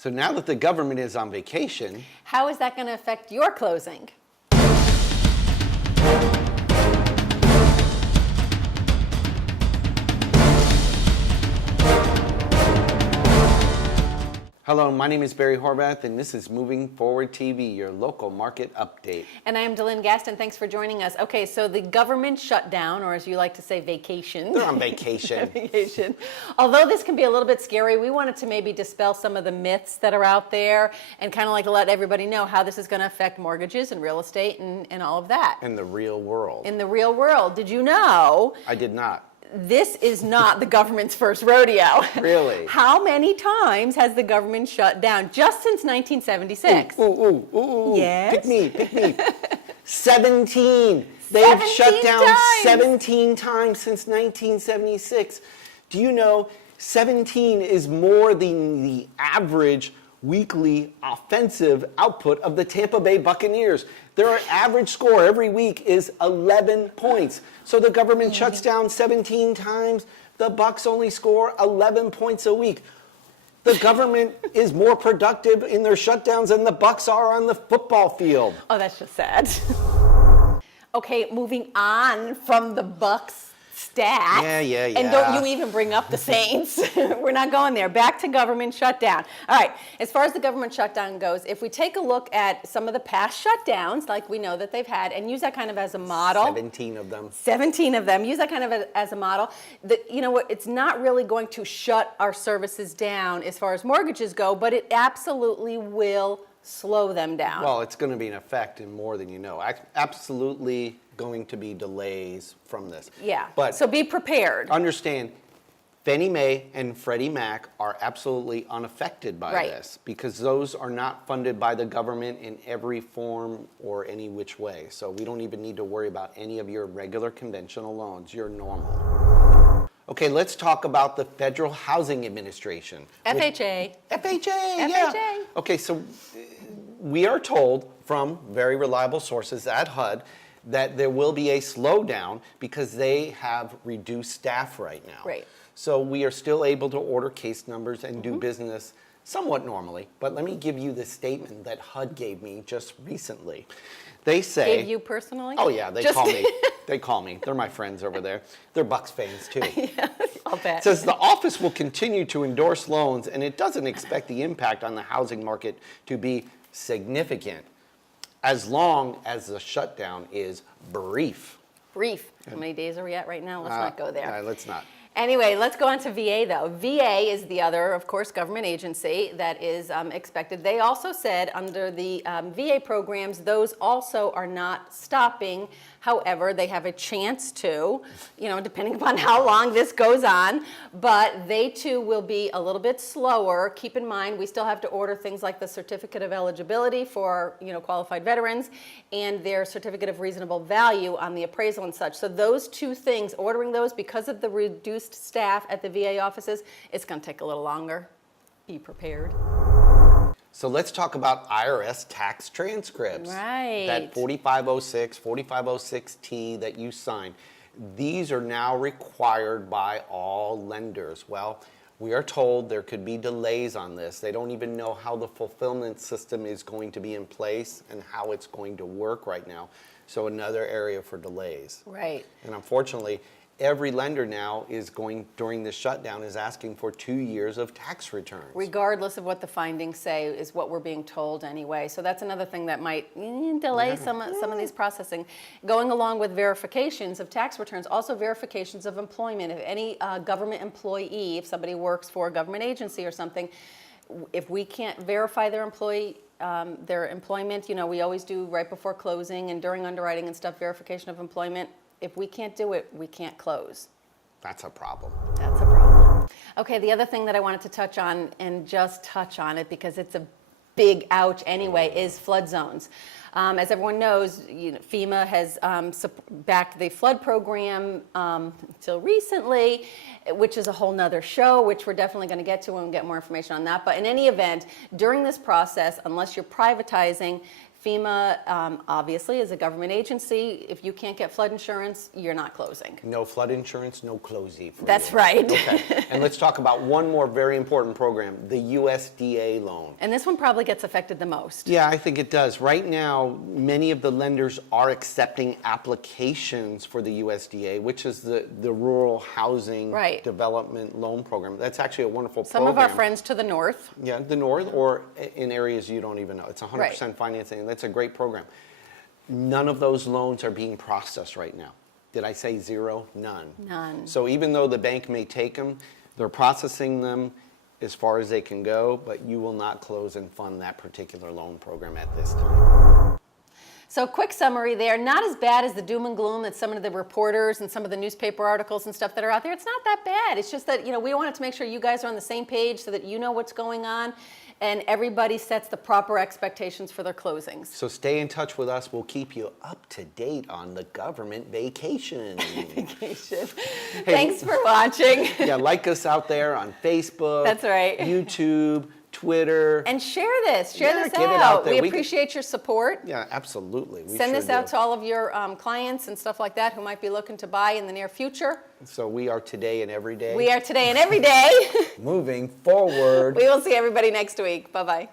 So now that the government is on vacation, how is that going to affect your closing? hello, my name is Barry Horvath, and this is Moving Forward TV, your local market update. And I am DeLynn Gaston. Thanks for joining us. Okay, so the government shutdown, or as you like to say, vacation. They're on vacation. Vacation. Although this can be a little bit scary, we wanted to maybe dispel some of the myths that are out there and kind of like to let everybody know how this is going to affect mortgages and real estate and all of that. In the real world. In the real world. Did you know? I did not. This is not the government's first rodeo. Really? How many times has the government shut down just since 1976? Ooh. Yes? Pick me. 17. They've shut down times. 17 times since 1976. Do you know 17 is more than the average weekly offensive output of the Tampa Bay Buccaneers? Their average score every week is 11 points. So the government shuts down 17 times. The Bucs only score 11 points a week. The government is more productive in their shutdowns than the Bucs are on the football field. Oh, that's just sad. Okay, moving on from the Bucs stats. Yeah. And don't you even bring up the Saints. We're not going there. Back to government shutdown. All right, as far as the government shutdown goes, if we take a look at some of the past shutdowns, like we know that they've had, and use that kind of as a model. 17 of them. 17 of them. Use that kind of as a model. You know what? It's not really going to shut our services down as far as mortgages go, but it absolutely will slow them down. Well, it's going to be an effect in more than you know. Absolutely going to be delays from this. Yeah, but so be prepared. Understand, Fannie Mae and Freddie Mac are absolutely unaffected by Right. this because those are not funded by the government in every form or any which way. So we don't even need to worry about any of your regular conventional loans. You're normal. Okay, let's talk about the Federal Housing Administration. FHA. FHA, yeah. FHA. Okay, so we are told from very reliable sources at HUD that there will be a slowdown because they have reduced staff right now. Right. So we are still able to order case numbers and do business somewhat normally. But let me give you the statement that HUD gave me just recently. They say... Gave you personally? Oh yeah, they call me. They call me. They're my friends over there. They're Bucs fans too. Yeah, I'll bet. It says the office will continue to endorse loans and it doesn't expect the impact on the housing market to be significant as long as the shutdown is brief. Brief. How many days are we at right now? Let's not go there. Let's not. Anyway, let's go on to VA though. VA is the other, of course, government agency that is expected. They also said under the VA programs, those also are not stopping. However, they have a chance to, depending upon how long this goes on, but they too will be a little bit slower. Keep in mind, we still have to order things like the certificate of eligibility for, qualified veterans and their certificate of reasonable value on the appraisal and such. So those two things, ordering those because of the reduced staff at the VA offices, it's going to take a little longer. Be prepared. So let's talk about IRS tax transcripts. Right. That 4506, 4506T that you signed. These are now required by all lenders. Well, we are told there could be delays on this. They don't even know how the fulfillment system is going to be in place and how it's going to work right now. So another area for delays. Right. And unfortunately, every lender now is going, during this shutdown, is asking for 2 years of tax returns. Regardless of what the findings say is what we're being told anyway. So that's another thing that might delay some of these processing. Going along with verifications of tax returns, also verifications of employment. If any government employee, if somebody works for a government agency or something, if we can't verify their employment, we always do right before closing and during underwriting and stuff, verification of employment. If we can't do it, we can't close. That's a problem. That's a problem. Okay, the other thing that I wanted to touch on, and just touch on it because it's a big ouch anyway, is flood zones. As everyone knows, FEMA has backed the flood program until recently, which is a whole nother show, which we're definitely going to get to when we get more information on that. But in any event, during this process, unless you're privatizing, FEMA, obviously, is a government agency. If you can't get flood insurance, you're not closing. No flood insurance, no closey for That's you. right. Okay. And let's talk about one more very important program, the USDA loan. And this one probably gets affected the most. Yeah, I think it does. Right now, many of the lenders are accepting applications for the USDA, which is the Rural Housing Right. Development Loan Program. That's actually a wonderful Some program. of our friends to the north. Yeah, the north or in areas you don't even know. It's 100% financing, and that's a great program. None of those loans are being processed right now. Did I say zero? None. None. So even though the bank may take them, they're processing them as far as they can go, but you will not close and fund that particular loan program at this time. So quick summary there, not as bad as the doom and gloom that some of the reporters and some of the newspaper articles and stuff that are out there. It's not that bad. It's just that, we wanted to make sure you guys are on the same page so that you know what's going on and everybody sets the proper expectations for their closings. So stay in touch with us. We'll keep you up to date on the government vacation. Thanks for watching. Yeah, like us out there on Facebook. That's right. YouTube, Twitter. And share this. Share Yeah, this get it out. out there. We We appreciate your support. Yeah, absolutely. We Send sure this out do. to all of your clients and stuff like that who might be looking to buy in the near future. So we are today and every day. We are today and every day. Moving forward. We will see everybody next week. Bye-bye.